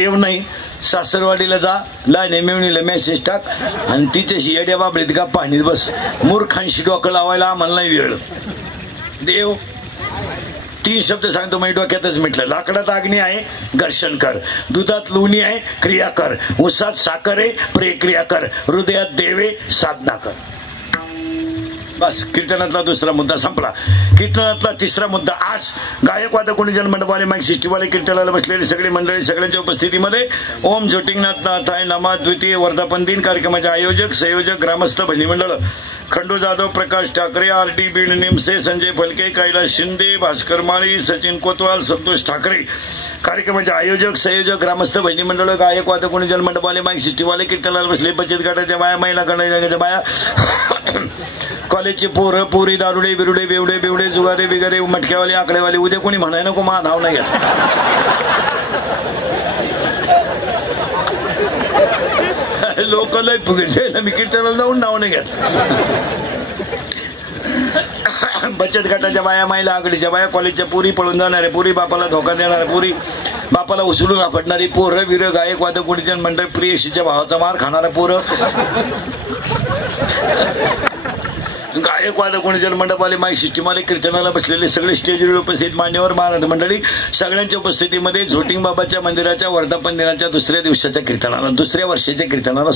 देव नाही सासरवाडीला जा लाने मेवणीला मेसेज टाक आणि तिच्याशी येड्या बाबडीत का पाणीत बस मूर्खांशी डोकं लावायला आम्हाला नाही वेळ देव 3 शब्द सांगतो माझ्या डोक्यातच मिटलं लाकडात अग्नी आहे घर्षण कर दुधात लोणी आहे क्रिया कर उसात साखर आहे प्रक्रिया कर हृदयात देवे साधना कर बस कीर्तनातला दुसरा मुद्दा संपला कीर्तनातला तिसरा मुद्दा आज गायक वादक गुणीजन मंडपवाले माईक सिस्टीमवाले कीर्तनाला बसलेली सगळी मंडळी सगळ्यांच्या उपस्थितीमध्ये ओम ज्योतिंगनाथ नाथाय नमा द्वितीय वर्धापन दिन कार्यक्रमाचे आयोजक संयोजक ग्रामस्थ भजनी मंडळ खंडू जाधव प्रकाश ठाकरे आरडी बीड निमसे संजय फलके कैलास शिंदे भास्कर माळी सचिन कोतवाल संतोष ठाकरे कार्यक्रमाचे आयोजक संयोजक ग्रामस्थ भजनी मंडळ गायक वादक गुणीजन मंडपवाले माईक सिस्टीमवाले कीर्तनाला बसले बचत गटाच्या बाया महिला गणाच्या बाया कॉलेजचे पोरं पोरी दारुडे बिरुडे बेवडे बेवडे जुगारे बिगारे मटक्यावाले आकडेवाले उद्या कोणी म्हणाय नको मा नाव नाही घेत लोक लय फुगले मी कीर्तनाला जाऊन नाव नाही घेत बचत गटाच्या बाया महिला आघाडीच्या बाया कॉलेजच्या पुरी पळून जाणारे पुरी बापाला धोका देणारे पुरी बापाला उचलून आपटणारी पोरं वीर गायक वादक गुणीजन मंडळ प्रियशीच्या भावाचा मार खाणारा पोरं गायक वादक गुणीजन मंडपवाले माई सिस्टीमवाले कीर्तनाला बसलेले सगळे स्टेजवर उपस्थित मान्यवर महाराज मंडळी सगळ्यांच्या उपस्थितीमध्ये झोटिंग बाबाच्या मंदिराच्या वर्धापन दिनाच्या दुसऱ्या दिवसाच्या कीर्तनाला दुसऱ्या वर्षाच्या कीर्तनाला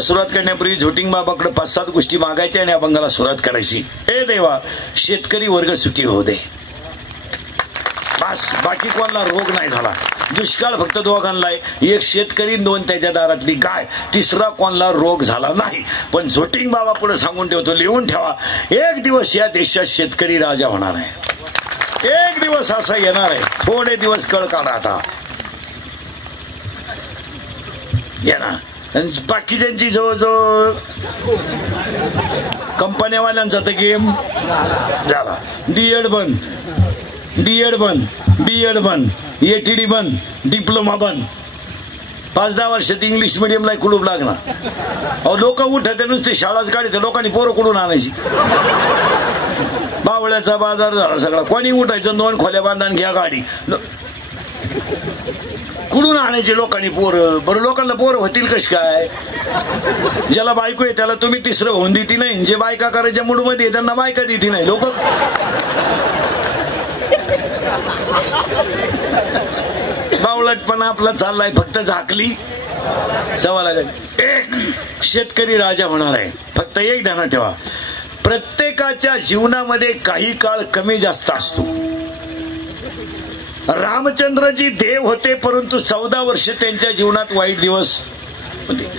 सुरुवात करण्यापूर्वी झोटिंग बाबाकडे 5-7 गोष्टी मागायच्या आणि अभंगाला सुरुवात करायची हे देवा शेतकरी वर्ग सुखी होऊ दे बस बाकी कोणाला रोग नाही झाला दुष्काळ फक्त दोघांना एक शेतकरी 2 त्याच्या दारातली गाय तिसरा कोणाला रोग झाला नाही पण झोटिंग बाबा पुढे सांगून ठेवतो लिहून ठेवा एक दिवस या देशात शेतकरी राजा होणार आहे एक दिवस असा येणार आहे थोडे दिवस कळ काढा आता येणार बाकीच्यांची जवळजवळ कंपन्यावाल्यांचा तर गेम झाला डीएड बंद बीएड बंद एटीडी बंद डिप्लोमा बंद 5-10 वर्षात इंग्लिश मिडियमला कुलूप लागणार अहो लोक उठते नुसते शाळाच काढते लोकांनी पोरं कुठून आणायची बावळ्याचा बाजार झाला सगळा कोणी उठायचं 2 खोल्या बांधून घ्या गाडी कुठून आणायचे लोकांनी पोरं बरं लोकांना पोरं होतील कशी काय ज्याला बायको आहे त्याला तुम्ही तिसरं होऊन देती नाही जे बायका करायच्या मूडमध्ये त्यांना बायका देती नाही लोक बावळटपणा आपला चाललाय फक्त झाकली सवा लागेल एक शेतकरी राजा होणार आहे फक्त एक ध्यानात ठेवा प्रत्येकाच्या जीवनामध्ये काही काळ कमी जास्त असतो रामचंद्रजी देव होते परंतु 14 वर्ष त्यांच्या जीवनात वाईट दिवस होते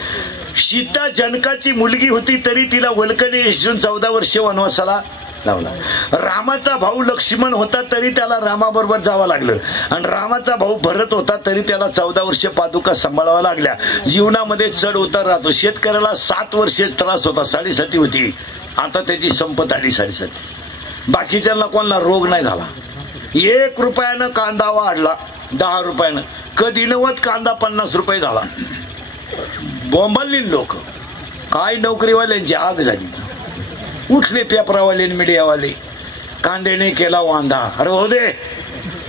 सीता जनकाची मुलगी होती तरी तिला वल्कने 14 वर्ष वनवासाला लावला रामाचा भाऊ लक्ष्मण होता तरी त्याला रामाबरोबर जावं लागलं आणि रामाचा भाऊ भरत होता तरी त्याला 14 वर्ष पादुका सांभाळाव्या लागल्या जीवनामध्ये चढ उतार राहतो शेतकऱ्याला 7 वर्षे त्रास होता 7.5 होती आता त्याची संपत आली 7.5 बाकीच्यांना कोणाला रोग नाही झाला 1 रुपयानं कांदा वाढला 10 रुपयानं कधी नव्वत कांदा 50 रुपये झाला बोंबलली लोक काय नोकरीवाल्यांची आग झाली उठले पेपरावाले मीडियावाले कांद्याने केला वांदा अरे हो दे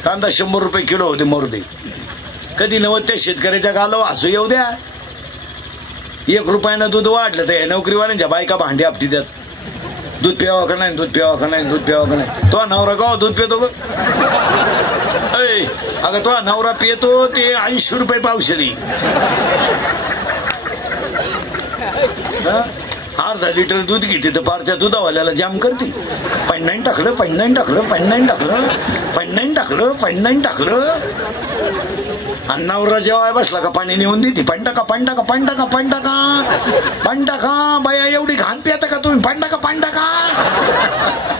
कांदा 100 रुपये किलो होते मरू दे कधी नव्हत त्या शेतकऱ्याच्या गाला असू येऊ द्या 1 रुपयानं दूध वाढलं तर नोकरीवाल्यांच्या बायका भांडी आपटी द्यात दूध प्यावा का नाही दूध प्यावा का नाही दूध प्यावा का नाही तो नवरा का दूध पितो ग अगं तो नवरा पितो ते 80 रुपये पावशेरी अर्धा लिटर दूध घेते तर पार त्या दुधावाल्याला जाम करते 59 टाकलं 59 टाकलं 59 टाकलं 59 टाकलं 59 टाकलं आणि नवरा जेव्हा बसला का पाणी नेऊन देते 5 टाका 5 टाका 5 टाका 5 टाका 5 टाका बाया एवढी घाण पिता का तुम्ही 5 टाका 5 टाका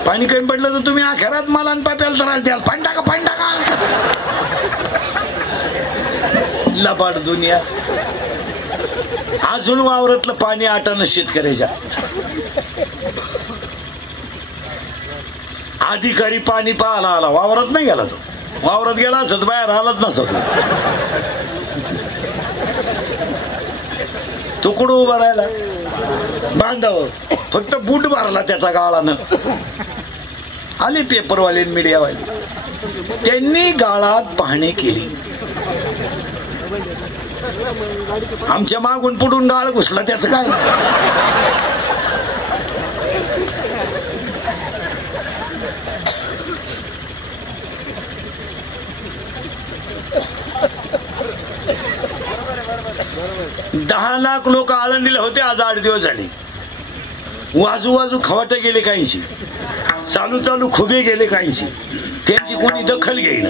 पाणी कमी पडलं तर तुम्ही आखेरात मला आणि पाप्याला त्रास द्याल 5 टाका 5 टाका लबाड दुनिया अजून वावरातलं पाणी आटानं शेतकऱ्याच्या अधिकारी पाणी पाहायला आला वावरात नाही गेला तो वावरात गेला असत बाहेर आलाच नसत तो कुठं उभा राहिला बांधावर फक्त बूट मारला त्याचा गाळानं आले पेपरवाले मीडियावाले त्यांनी गाळात पाहणी केली आमच्या मागून पुढून गाळ घुसला त्याचं काय. दहा लाख लोक आळंदीला होते. आज 8 दिवस झाले. वाजू वाजू खवाटे गेले काहींची, चालू चालू खुबे गेले काहींची. त्यांची कोणी दखल घेईना.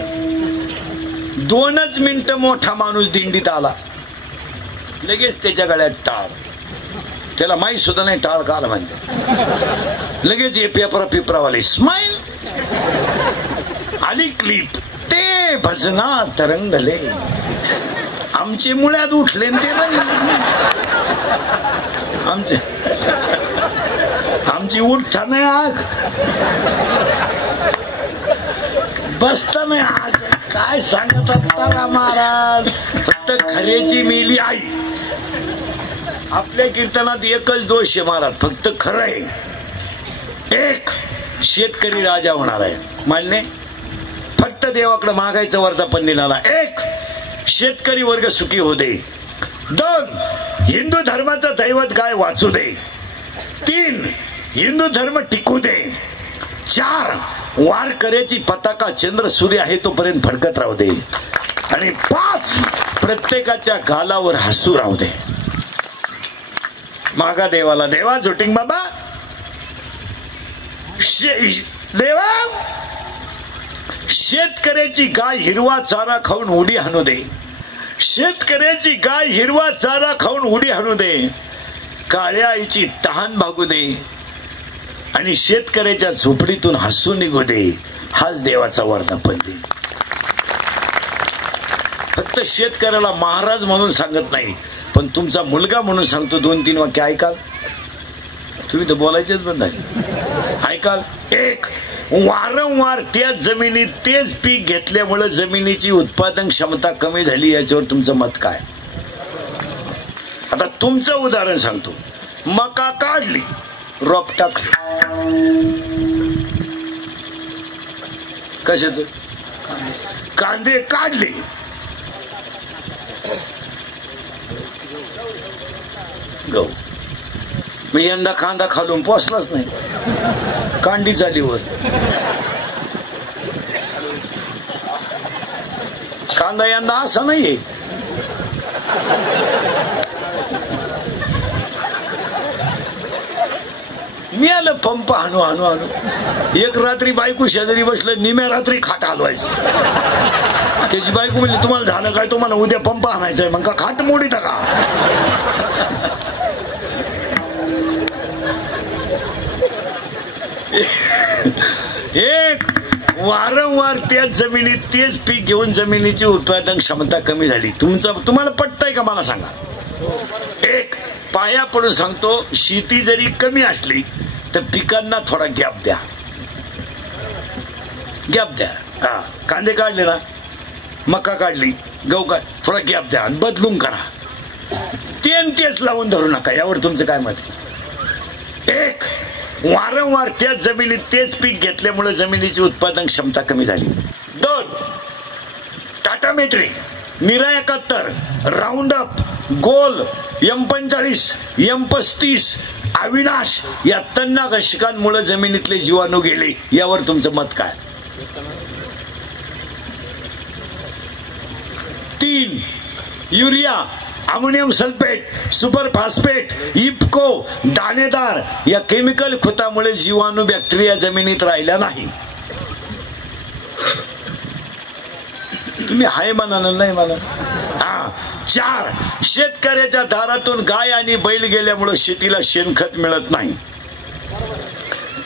2च मिनिटं मोठा माणूस दिंडीत आला, लगेच त्याच्या गळ्यात टाळ. त्याला माहीत सुद्धा नाही टाळ का आला म्हणते. लगेच हे पेपरावाले स्माइल आली क्लिप. ते भजनात रंगले, आमचे मुळ्यात उठले ते रंगले. आमची उठता नाही आग, बसता नाही आग. काय सांगतात तारा महाराज. फक्त खऱ्याची मेली आई. आपल्या कीर्तनात एकच दोष आहे महाराज, फक्त खरं आहे. एक, शेतकरी राजा होणार आहे मान्य. फक्त देवाकडे मागायचं वर्धापन दिनाला. एक, शेतकरी वर्ग सुखी हो दे. 2, हिंदू धर्माचं दैवत गाय वाचू दे. 3, हिंदू धर्म टिकू दे. 4, वारकऱ्याची पताका चंद्र सूर्य आहे तोपर्यंत फडकत राहू दे. आणि 5, प्रत्येकाच्या गालावर हसू राहू दे. मागा देवाला. देवा झोटिंग बाबा, देवा शेतकऱ्याची गाय हिरवा चारा खाऊन उडी हाणू दे. शेतकऱ्याची गाय हिरवा चारा खाऊन उडी हाणू दे. काळ्या आईची तहान भागू दे आणि शेतकऱ्याच्या झोपडीतून हसू निघू दे. हाच देवाचा वर्धापन दे. फक्त शेतकऱ्याला महाराज म्हणून सांगत नाही, पण तुमचा मुलगा म्हणून सांगतो. 2-3 वाक्य ऐकाल तुम्ही तर बोलायचेच बंद आहे. ऐकाल. 1, वारंवार त्याच जमिनीत तेच पीक घेतल्यामुळे जमिनीची उत्पादन क्षमता कमी झाली. याच्यावर तुमचं मत काय. आता तुमचं उदाहरण सांगतो. मका काढली, रोप टाकली. कशाच. कांदे काढले, गहू. मी यंदा कांदा खालून पोचलाच नाही, कांडी चालीवर. कांदा यंदा असा नाहीये. मी आलं पंप हाणू हाणू हाणू. एक रात्री बायको शेजारी बसलं, निम्या रात्री खाट हलवायचं. त्याची बायको म्हणली, तुम्हाला झालं काय, तुम्हाला उद्या पंप आणायचंय. मग का खाट मोडीत का. एक, वारंवार त्याच जमिनीत तेच पीक घेऊन जमिनीची उत्पादन क्षमता कमी झाली. तुम्हाला पटतंय का मला सांगा. एक, पाया पडून सांगतो, शेती जरी कमी असली तर पिकांना थोडा गॅप द्या. गॅप द्या. हा, कांदे काढले ना, मका काढली, गहू काढ, थोडा गॅप द्या आणि बदलून करा. तेच लावून धरू नका. यावर तुमचं काय मत आहे. एक, वारंवार त्याच जमिनीत तेच पीक घेतल्यामुळे जमिनीची उत्पादन क्षमता कमी झाली. 2, टाटा मेट्रिक, निरा 71, राऊंड अप, गोल, M45, M35, अविनाश या तणनाशकांमुळे जमिनीतले जीवाणू गेले. यावर तुमचं मत काय. 3, urea, ammonium sulphate, super phosphate, IFFCO, दाणेदार या केमिकल खतामुळे जीवाणू बॅक्टेरिया जमिनीत राहिला नाही. तुम्ही हाय म्हणा नाही म्हणा. 4, शेतकऱ्याच्या दारातून गाय आणि बैल गेल्यामुळे शेतीला शेणखत मिळत नाही.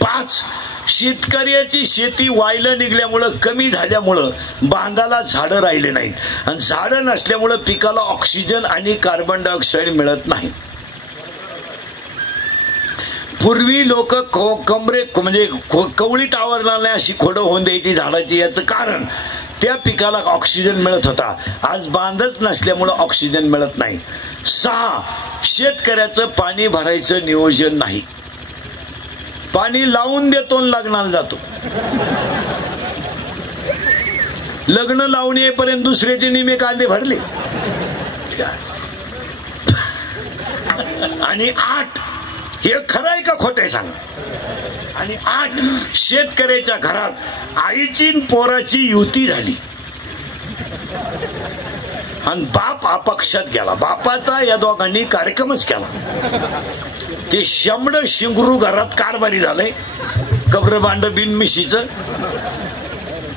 5, शेतकऱ्याची शेती वायलं निघल्यामुळं कमी झाल्यामुळं बांधाला झाडं राहिले नाहीत आणि झाडं नसल्यामुळं पिकाला ऑक्सिजन आणि कार्बन डायऑक्साईड मिळत नाही. पूर्वी लोक कमरे म्हणजे कवळीत आवरणार नाही अशी खोडं होऊन द्यायची झाडाची. याचं कारण त्या पिकाला ऑक्सिजन मिळत होता. आज बांधच नसल्यामुळं ऑक्सिजन मिळत नाही. 6, शेतकऱ्याचं पाणी भरायचं नियोजन नाही. पाणी लावून देतो लग्नाला जातो. लग्न लावून येईपर्यंत दुसऱ्याचे निमे कांदे भरले. आणि 8 हे खरं आहे का खोटं आहे सांगा. आणि 8 शेतकऱ्याच्या घरात आईची पोराची युती झाली आणि बाप अपक्षात गेला. बापाचा या दोघांनी कार्यक्रमच केला. ते शंभर शिंगरू घरात कारभारी झालंय. कब्रबांड बिनमिशीच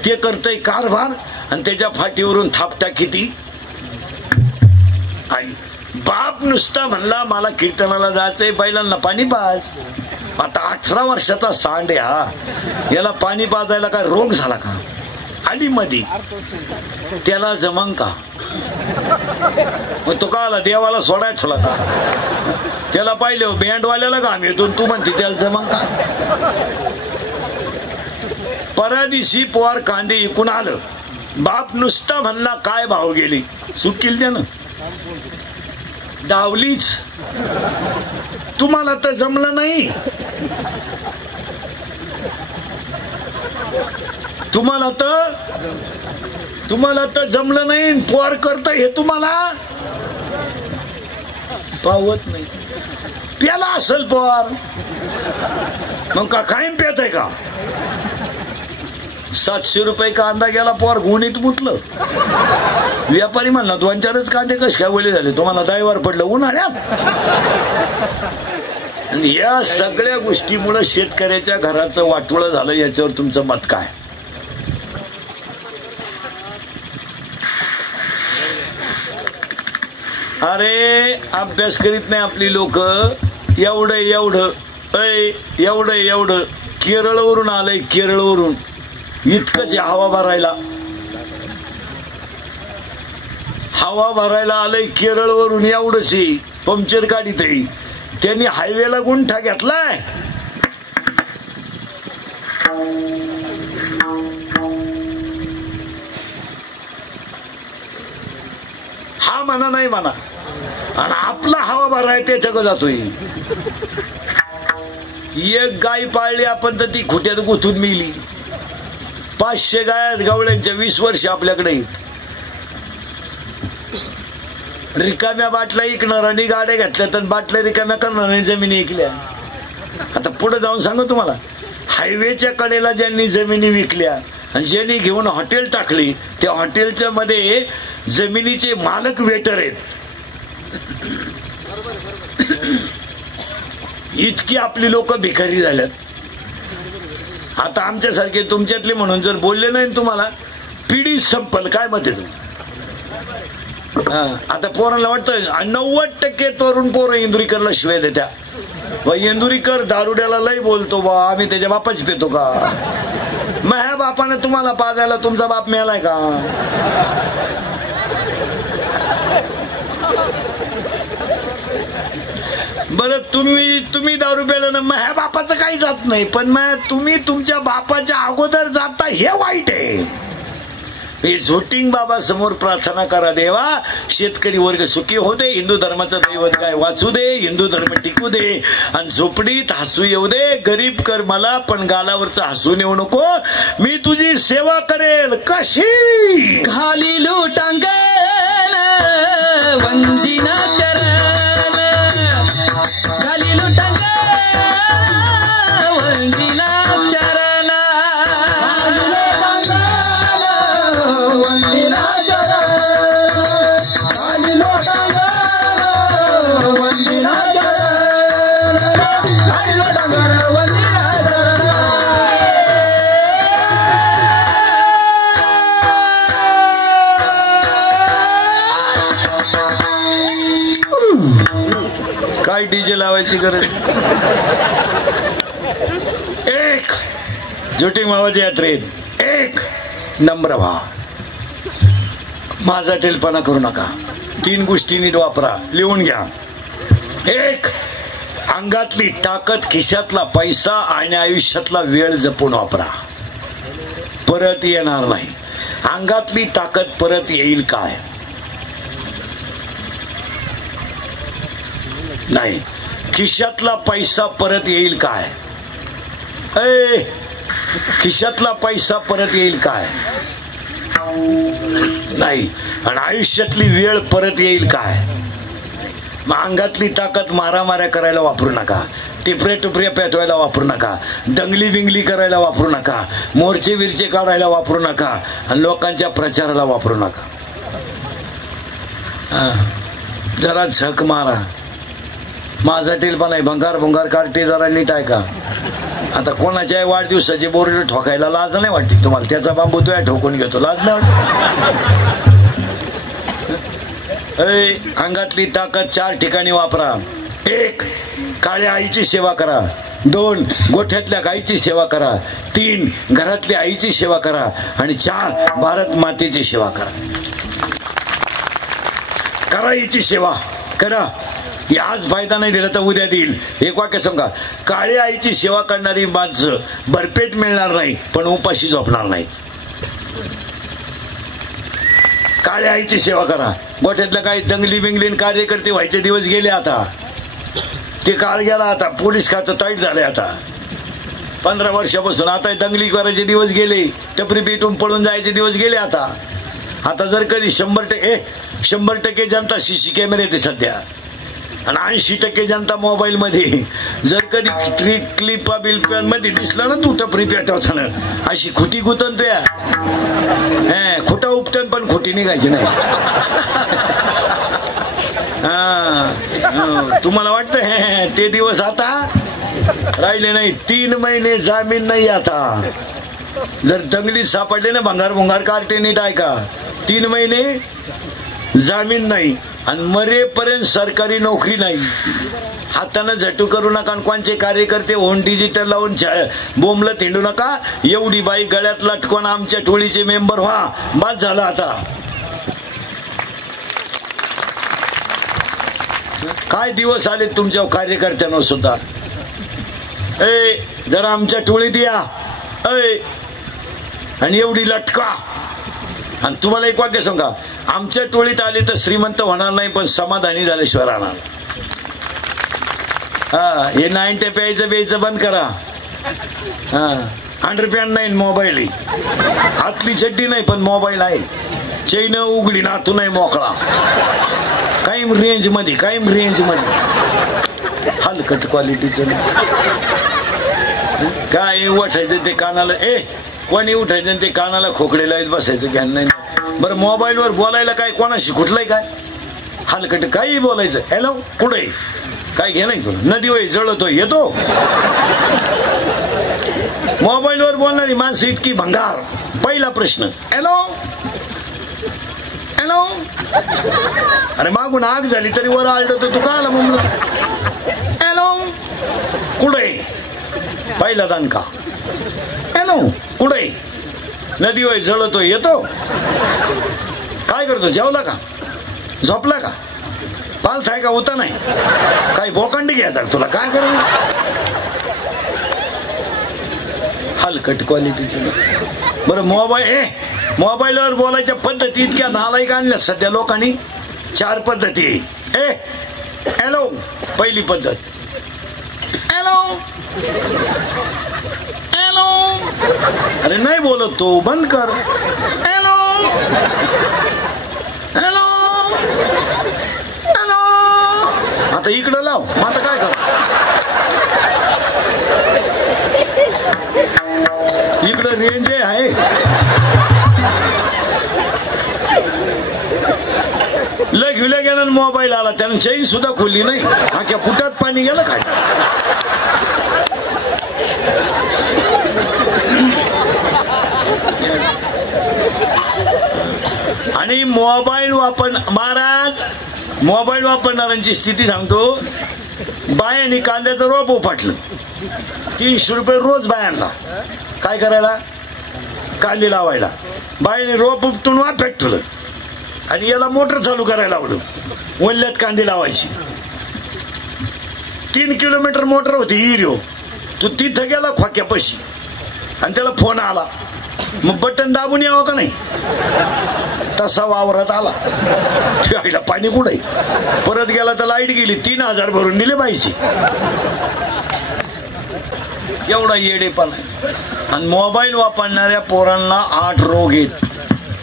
ते करतय कारभार आणि त्याच्या फाटीवरून थापटा किती आई. बाप नुसता म्हणला मला कीर्तनाला जायचंय, बैलांना पाणी पाज. आता 18 वर्षाचा सांड हा, याला पाणी पाजायला काय रोग झाला का? आली मधी त्याला जमंग का? मग तो काला देवाला सोडाय ठेवला का? त्याला पाहिलं बँडवाल्याला घाम येतो, तू म्हणते त्याला जमंग का? परदिशी पोर कांदे इकून आलं. बाप नुसता म्हणला काय भाव गेली, सुटकील त्यानं डावलीच. तुम्हाला तर जमलं नाही, तुम्हाला तर जमलं नाही. पोर करत हे तुम्हाला पावत नाही. प्याला असेल पोर मग का कायम पेत आहे का? 700 रुपये कांदा गेला, पोर गुणीत मुतलं. व्यापारी म्हणला 2-4च कांदे कसे काय ओले झाले, तुम्हाला दाईवर पडलं उन्हाळ्यात. आणि या सगळ्या गोष्टीमुळे शेतकऱ्याच्या घराचं वाटोळं झालं. याच्यावर तुमचं मत काय? अरे अभ्यास करीत नाही आपली लोक. एवढं केरळवरून आलंय, केरळवरून इतकंच हवा भरायला आलंय केरळवरून. एवढंच पंक्चर काढीत आहे. त्यांनी हायवेला गुंठा घेतलाय. हा म्हणा नाही म्हणा, आणि आपला हवा भराय त्याच्याकडे जातोय. एक गाय पाळली आपण तर ती खुट्यात गुंतून मिली. 500 गाय गवळ्यांच्या 20 वर्ष आपल्याकडे. रिकाम्या बाटल्या इकणारांनी गाड्या घेतल्या तर बाटल्या रिकाम्या करणाऱ्यांनी जमिनी विकल्या. आता पुढे जाऊन सांगू तुम्हाला, हायवेच्या कडेला ज्यांनी जमिनी विकल्या आणि ज्यांनी घेऊन हॉटेल टाकली, त्या हॉटेलच्या मध्ये जमिनीचे मालक वेटर आहेत. इतकी आपली लोक भिकारी झाल्यात. आता आमच्यासारखे तुमच्यातले म्हणून जर बोलले नाही तुम्हाला, पिढी संपल. काय मत आहे तुम्ही? आता पोरांना वाटतं 90% तरुण पोरं इंदुरीकरला शिवाय देत्या. इंदुरीकर दारुड्याला लय बोलतो बा, आम्ही त्याच्या बापाच पेतो का? मग ह्या बापाने तुम्हाला पाजायला तुमचा बाप मिळालाय का? बरं तुम्ही दारू प्यायला मग ह्या बापाचं काही जात नाही, पण मग तुम्ही तुमच्या बापाच्या अगोदर जाता हे वाईट आहे. झोटिंग बाबा समोर प्रार्थना करा, देवा शेतकरी वर्ग सुखी हो दे, हिंदू धर्माचं दैवत काय वाचू दे, हिंदू धर्म टिकू दे, आणि झोपडीत हसू येऊ दे. गरीब कर मला पण गालावरचं हसून येऊ नको. मी तुझी सेवा करेल कशी. खाली लुटांगण वंदिना चरण, खाली लुटांगण वंदिना चरण. काय डीजे लावायची गरज? एक जोटिंग बाबाच्या यात्रेत एक नम्र व्हा. माझा टेलपणा करू नका. 3 गोष्टी नीट वापरा, लिहून घ्या. 1 अंगातली ताकद, खिशातला पैसा आणि आयुष्यातला वेळ जपून वापरा. परत येणार नाही. अंगातली ताकद परत येईल काय? नाही. खिशातला पैसा परत येईल काय? खिशातला पैसा परत येईल काय? नाही. आणि आयुष्यातली वेळ परत येईल काय? मग अंगातली ताकद मारामाऱ्या करायला वापरू नका, टिपरे टुपरे पेटवायला वापरू नका, दंगली बिंगली करायला वापरू नका, मोर्चे विरचे काढायला वापरू नका, आणि लोकांच्या प्रचाराला वापरू नका. जरा झक मारा. माझा टेलपण आहे, भंगार भंगार कार्टे जरा नीट आहे का? आता कोणाच्या वाढदिवसाचे बोर्ड ठोकायला लाज नाही वाटते तुम्हाला? त्याचा बांबू तो ठोकून घेतो, लाज नाही वाटत? अंगातली ताकद 4 ठिकाणी वापरा. 1. काळ्या आईची सेवा करा. 2. गोठ्यातल्या गाईची सेवा करा. 3. घरातल्या आईची सेवा करा. आणि 4. भारत मातेची सेवा करा. करा हिची सेवा करा. आज फायदा नाही दिला तर उद्या देईल. एक वाक्य सांगा, काळ्या आईची सेवा करणारी माणसं भरपेट मिळणार नाही पण उपाशी झोपणार नाही. काळ्या आईची सेवा करा. गोठ्यातल्या काही दंगली बिंगलीन कार्यकर्ते व्हायचे दिवस गेले. आता ते काळ गेला. आता पोलीस खातं टाईट झालंय. आता 15 वर्षापासून आता दंगली करायचे दिवस गेले. टपरी पेटून पळून जायचे दिवस गेले. आता जर कधी 100% जनता CC कॅमेरे येते सध्या, आणि 80% जनता मोबाईल मध्ये. जर कधी क्लिपा बिल्पां मध्ये दिसला ना तू टपरी पेटवताना, अशी खोटी गुतन तुया खोटा उपटन पण खोटी निघायची नाही. तुम्हाला वाटतं ते दिवस आता राहिले नाही. 3 महिने जामीन नाही. आता जर दंगलीत सापडले ना भंगार भुंगार कार्टे नीट आहे का, 3 महिने जामीन नाही आणि मरेपर्यंत सरकारी नोकरी नाही. हातानं झटू करू नका. कोणचे कार्यकर्ते होऊन डिजिटल लावून बोंबलं थिंडू नका. एवढी बाई गळ्यात लटकून आमच्या टोळीचे मेंबर व्हा, बस झालं. आता काय दिवस आले तुमच्या कार्यकर्त्यांना सुद्धा. जरा आमच्या टोळीत या आणि एवढी लटका. आणि तुम्हाला एक वाक्य सांगा, आमच्या टोळीत आले तर श्रीमंत होणार नाही पण समाधानी झाल्याशिवाय राहणार. हे 90 प्यायचं बंद करा. अंडरपॅन्ट नाही, मोबाईल आहे. आतली चड्डी नाही पण मोबाईल आहे. चैन उघडी ना तू नाही मोकळा. कायम रेंज मध्ये हलकट क्वालिटीचं काय उठायचं ते कानाला. कोणी उठायचं ते कानाला खोकडेला बसायचं ज्ञान नाही. बरं मोबाईलवर बोलायला काय कोणाशी कुठलंय काय हलकट काही बोलायचं. हॅलो कुठे काय घे नाही तुला, नदी होय जळतोय येतो. मोबाईलवर बोलणारी माणसं इतकी भंगार. पहिला प्रश्न हॅलो हॅलो. अरे मागून आग झाली तरी वर आलत तू का आला म्हणून. हॅलो कुठे पहिला दणका. हॅलो कुठे नदी होय जळतोय येतो. काय करतो, जेवला का, झोपला का, पाल थाय का होता नाही, काही बोकांडी घ्यायचा तुला काय कर. हलकट क्वालिटीचं. बरं मोबाईलवर बोलायच्या पद्धती इतक्या नालायक आणल्या सध्या लोकांनी. 4 पद्धती. हॅलो पहिली पद्धत हॅलो हॅलो. अरे नाही बोलत तो, बंद कर. Hello hello hello. आता इकडं लाव. मग आता काय कर, इकडं रेंज आहे. लग गेला मोबाईल आला त्यानं चैन सुद्धा खोलली नाही. आख्या पुटात पाणी गेलं काय. आणि मोबाईल वापरणाऱ्यांची स्थिती सांगतो. बायांनी कांद्याचं रोप उपटलं. 300 रुपये रोज बायांना. काय करायला, कांदे लावायला. बायांनी रोप उपटून वापेट ठेवलं आणि याला मोटर चालू करायला लावलं. वल्ल्यात कांदे लावायची. 3 किलोमीटर मोटर होती हिरो. तो तिथं गेला खोक्यापाशी आणि त्याला फोन आला. मग बटन दाबून यावं का नाही, तसा वावरात आला. आईला पाणी कुठे. परत गेला तर लाईट गेली. 3000 भरून दिले पाहिजे. एवढा येडेपणा आहे. आणि मोबाईल वापरणाऱ्या पोरांना 8 रोग आहेत.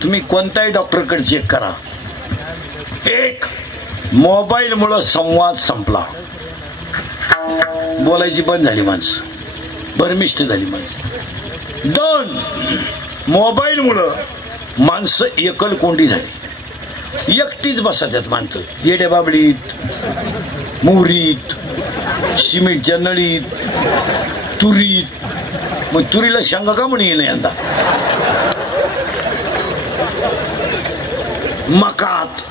तुम्ही कोणत्याही डॉक्टरकडे चेक करा. एक, मोबाईल मुळे संवाद संपला, बोलायची बंद झाली माणसं, भरमिष्ट झाली माणसं. 2, मोबाईल मुळे माणसं एकलकोंडी झाली, एकटीच बसतात माणसं, येड्या बाबडीत, मोहरीत, सिमेंटच्या नळीत, तुरीत. मग तुरीला शेंगा का म्हणे नाही यंदा, मकात.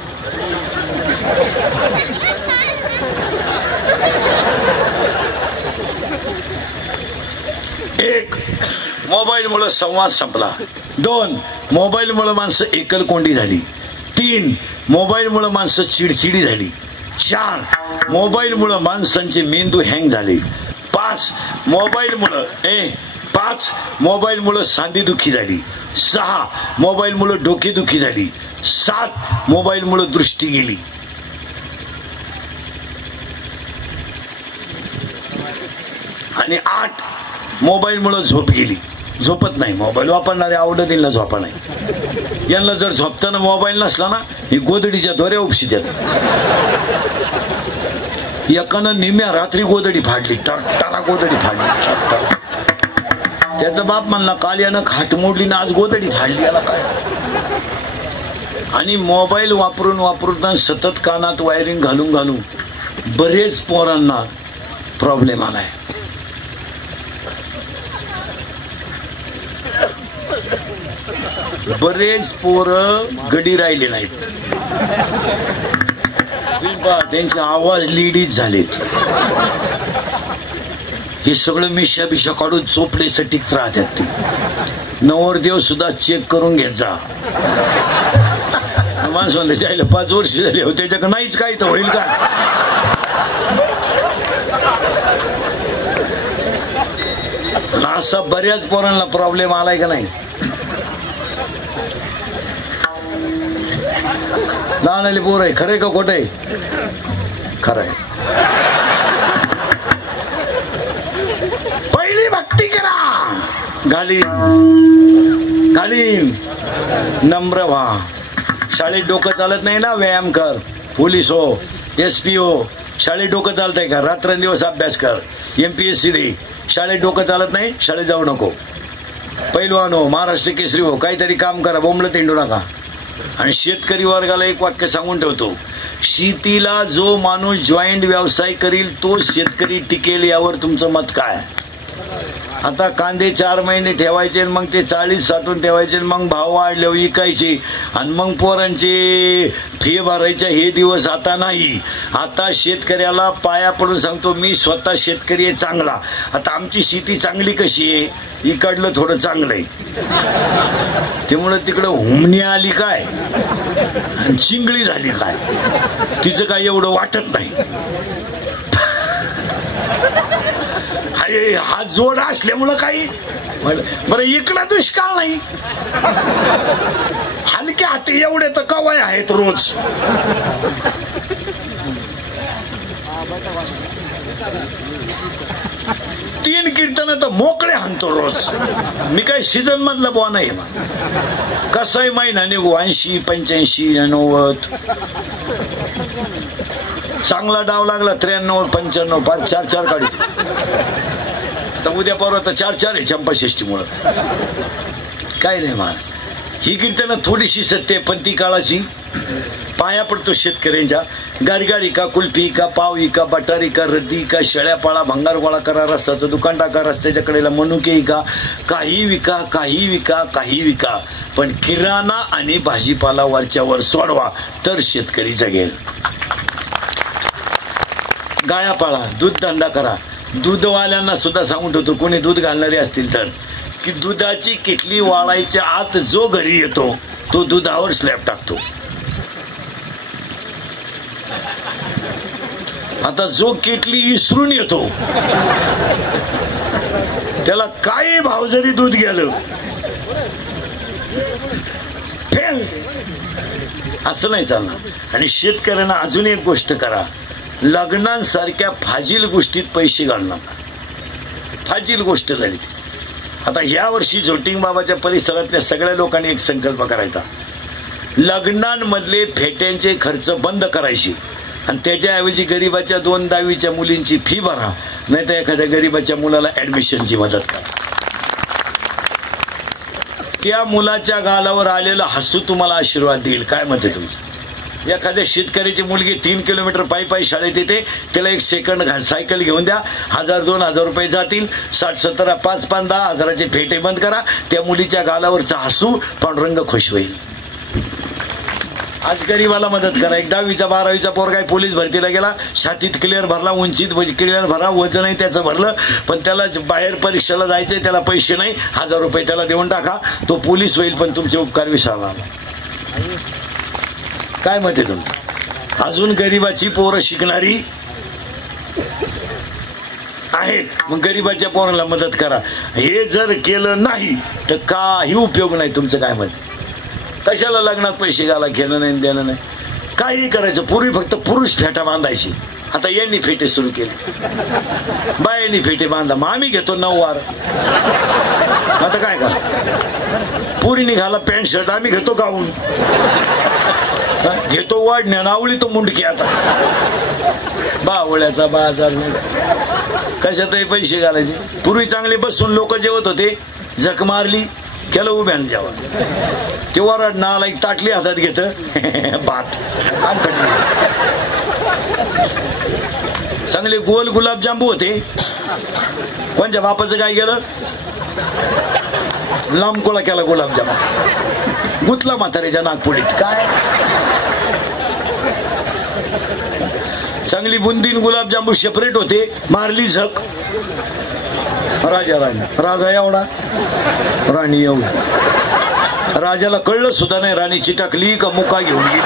एक, मोबाईल मुळे संवाद संपला. 2, मोबाईल मुळे माणसं एकलकोंडी झाली. 3, मोबाईल मुळे माणसं चिडचिडी झाली. 4, मोबाईल मुळे माणसांचे मेंदू हँग झाले. 5, मोबाईल मुळे सांधेदुखी झाली. 6, मोबाईल मुळे डोकेदुखी झाली. 7, मोबाईल मुळे दृष्टी गेली. आणि 8, मोबाईल मुळे झोप गेली. झोपत नाही, मोबाईल वापरणारे आवडत येईल ना झोपा नाही. यांना जर झोपताना मोबाईल नसला ना, ही गोदडीच्या दोऱ्या उपशी देत. एकानं निम्या रात्री गोदडी फाडली, टरटारा गोदडी फाडली. त्याचा बाप म्हणला काल यानं खाट मोडली ना आज गोदडी फाडली, याला काय. आणि मोबाईल वापरून सतत कानात वायरिंग घालून बरेच पोरांना प्रॉब्लेम आलाय. बरेच पोरं गडी राहिले नाहीत, त्यांचे आवाज लीडीच झालेत. हे सगळं मिशा बिशा काढून चोपडे सटीक राहतात. ते नवरदेव सुद्धा चेक करून घेत जा. माणूस म्हणलं जायला 5 वर्ष झाले हो, त्याच्याकडे नाहीच काही तर होईल का. असा बऱ्याच पोरांना प्रॉब्लेम आलाय का नाही. लहान पोर आहे, खरंय का खोट आहे. खरंय. पहिली भक्ती करा, घालीन नम्र व्हा. शाळेत डोकं चालत नाही ना, व्यायाम कर. पोलीस हो, SP हो, शाळेत डोकं चालतंय का, रात्रंदिवस अभ्यास कर. MPSC दे. शाळेत डोकं चालत नाही, शाळेत जाऊ नको. पैलवान हो, महाराष्ट्र केसरी हो, काहीतरी काम करा, बोंबलं तेंडू नका. आणि शेतकरी वर्गाला एक वाक्य सांगून ठेवतो, शेतीला जो माणूस जॉईंट व्यवसाय करील तो शेतकरी टिकेल. यावर तुमचं मत काय. आता कांदे 4 महिने ठेवायचे, मग ते 40 साठवून ठेवायचे, मग भाव वाढले विकायचे, आणि मग पोरांचे फी भरायचे. हे दिवस आता नाही. आता शेतकऱ्याला पाया पडून सांगतो, मी स्वतः शेतकरी आहे चांगला. आता आमची शेती चांगली कशी आहे, इकडलं थोडं चांगलं आहे, त्यामुळे तिकडं हुमणी आली काय आणि चिंगळी झाली काय, तिचं काय एवढं वाटत नाही. हा जोड असल्यामुळं काही बरं. इकडं दुष्काळ नाही, हलके हाती एवढे तर कवाय आहेत रोज. तीन कीर्तन तर मोकळे हाणतो रोज. मी काही सीझन मधला बुवा नाही. कसंही महिना निघू 80, 85, 90. चांगला डाव लागला 93, 95, 5, 4 काढू. तर उद्या परवा तर 4 आहे चंपाषष्ठीमुळं. काय नाही मा. ही कीर्तनं थोडीशी सत्य, पण ती काळाची. पाया पडतो शेतकऱ्यांच्या. गारगारी का, कुल्फी का, पावी का, बटारी का, रद्दी का, शेळ्या पाळा, भंगार गोळा करा, रस्त्याचं दुकान टाका, रस्त्याच्या कडेला मनुके का, काही विका, काही विका, काही विका, पण किराणा आणि भाजीपाला वरच्यावर सोडवा तर शेतकरी जगेल. गाया पाळा, दूध धंदा करा. दूधवाल्यांना सुद्धा सांगून ठेवतो, कोणी दूध घालणारे असतील तर, की दुधाची किटली वाळायच्या आत जो घरी येतो तो दुधावर स्लॅब टाकतो. आता जो किटली इसरून येतो त्याला काही भाव जरी दूध गेलं फेल, असं नाही चालणार. आणि शेतकऱ्यांना अजून एक गोष्ट करा, लग्नांसारख्या फाजील गोष्टीत पैसे घालू नका. फाजील गोष्ट झाली ती. आता या वर्षी झोटिंग बाबाच्या परिसरातल्या सगळ्या लोकांनी एक संकल्प करायचा, लग्नांमधले फेट्यांचे खर्च बंद करायचे आणि त्याच्याऐवजी गरीबाच्या 2 दहावीच्या मुलींची फी भरा, नाही तर एखाद्या गरीबाच्या मुलाला ऍडमिशनची मदत करा. त्या मुलाच्या गालावर आलेलं हसू तुम्हाला आशीर्वाद देईल. काय म्हणते तुमचं? एखाद्या शेतकऱ्याची मुलगी 3 किलोमीटर पायी शाळेत येते, त्याला 1 सेकंड सायकल घेऊन द्या, 1000-2000 रुपये जातील. 60-70 5-10 हजाराचे फेटे बंद करा. त्या मुलीच्या गालावरचा हसू पांडुरंग खुश होईल. आज गरीबाला मदत करा. 10वीचा 12वीचा पोरगा पोलीस भरतीला गेला, छातीत क्लिअर भरला, उंचीत क्लिअर भरला, वजनही त्याचं भरलं, पण त्याला बाहेर परीक्षेला जायचंय, त्याला पैसे नाही, 1000 रुपये त्याला देऊन टाका, तो पोलीस होईल, पण तुमचे उपकार विसरणार. काय मत आहे तुमचं? अजून गरीबाची पोरं शिकणारी आहेत, मग गरीबाच्या पोराला मदत करा. हे जर केलं नाही तर काही उपयोग नाही. तुमचं काय मत? कशाला लग्नात पैसे घाला, घेणं नाही देणं नाही, काही करायचं. पूर्वी फक्त पुरुष फेटा बांधायची, आता यांनी फेटे सुरू केले, बायांनी फेटे बांधा. मग आम्ही घेतो 9 वार. आता काय करा? पुरी निघाला पॅन्ट शर्ट, आम्ही घेतो गाऊन, घेतो वाढण्या नावळी तो मुंडकी. आता बावळ्याचा बाजार नाही, कशातही पैसे घालायचे. पूर्वी चांगले बसून लोक जेवत होते, झक मारली केलं उभ्यान जेवण, ते वरड नाला एक ताटली हातात घेत भात चांगले गोल गुलाबजांबू होते. कोणत्या बापाचं काय गेलं? लांबकोळा केला गुलाबजाम, गुतला म्हाताऱ्याच्या नागपुडीत. काय चांगली बुंदीन गुलाबजांबू सेपरेट होते, मारली झक. राजा एवढा, राणी एवढा. राजाला कळलं सुद्धा नाही राणीची टाकली का मुका घेऊन गेली.